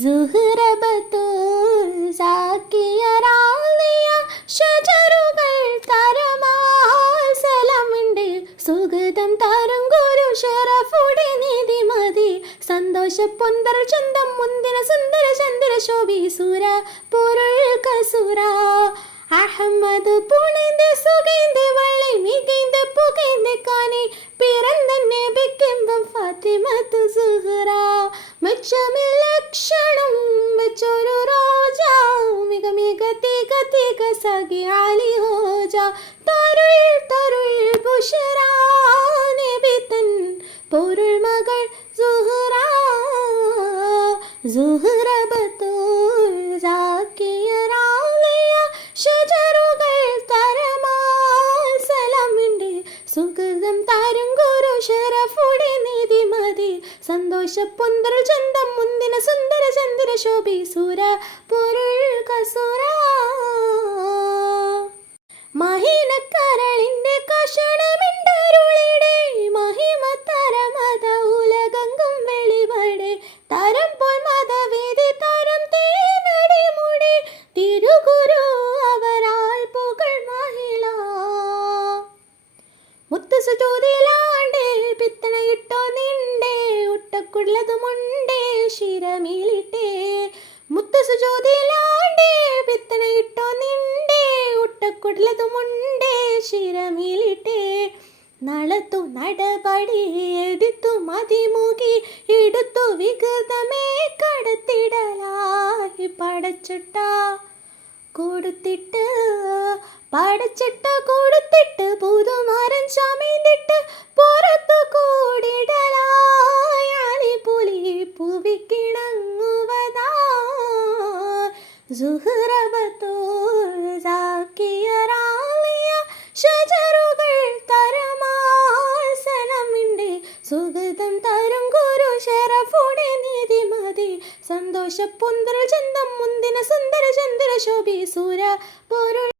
സുഹ്റബത്തുൽ സാക്കിയറാളിയ ഷജറുകൾ തരമാൽ സലാമുണ്ട്. സുഗതം താരം ഗുരു ഷറഫുടെ നീതിമതി സന്തോഷ പൊന്തർ ചന്തം മുന്തിന സുന്ദര ചന്ദ്ര ശോഭി സുര പൊരുൾ കസുര അഹമ്മദ് പുണിന്റെ സുഗൈന്ത് വള്ളി മികൈന്ത് പുകൈന്ത് കാനി പിറന്ന നബിക്കെമ്പം ഫാത്തിമത്തു സുഹ്റ മെച്ചമില്ലക്ഷണം വെച്ചൊരു റോജ മിക മിക തിക തിക സഖി അലി ഹോജ തരുൾ തരുൾ ബുഷറ നബിതൻ പൊരുൾ മകൾ സുഹ്റ സുഹ്റബത്തുൽ സാക്കിയറാളിയ ഷജറുകൾ തരമാൽ സലാമുണ്ട്. സുഗതം താരം ഗുരു ഷറഫുടെ നീതിമതി സന്തോഷ പൊന്തർ ചന്തം മുന്തിന സുന്ദര ചന്ദ്ര ശോഭി സുര പൊരുൾ കസുര മഹിനക്കരളിന്റെ കഷണമിണ്ടരുളിടെ മഹിമ തരമത ഉലകങ്കും വെളിവടെ തരം പോൽ മതവേദി തരം തേനടി മുടി തിരുഗുരു അവരാൽ പുകൾ മഹിള മുത്തുസുജൂതിലാണ്ടേ പിത്തനയിട്ടോ നിണ്ടേ ഉട്ടക്കുള്ളതുമുണ്ടേ ശിരമിലിട്ടേ മുത്തുസുജൂതിലാണ്ടേ പിത്തനയിട്ടോ നിണ്ടേ ഉട്ടക്കുള്ളതുമുണ്ടേ ശിരമിലിട്ടേ നളത്തു നടപടി എടുത്തു മതിമുകി എടുത്തു വികൃതമേ കടത്തിടലായി പടച്ചിട്ട കൊടുത്തിട്ട് പടച്ചിട്ട കൊടുത്തിട്ട് പുതുമാരൻ ചമീന്നിട്ട് പുറത്തു കൂടിടലായി അലിപുലി പുവിക്കിണങ്ങുവതാ സുഹ്റബത്തുൽ സാക്കിയറാളിയ ഷജറുകൾ തരമാൽ സലാമുണ്ട്. സുഗതം താരം ഗുരു ഷറഫുടെ നീതിമതി സന്തോഷ പൊന്തർ ചന്തം മുന്തിന സുന്ദര ചന്ദ്ര ശോഭി സുര പൊരുൾ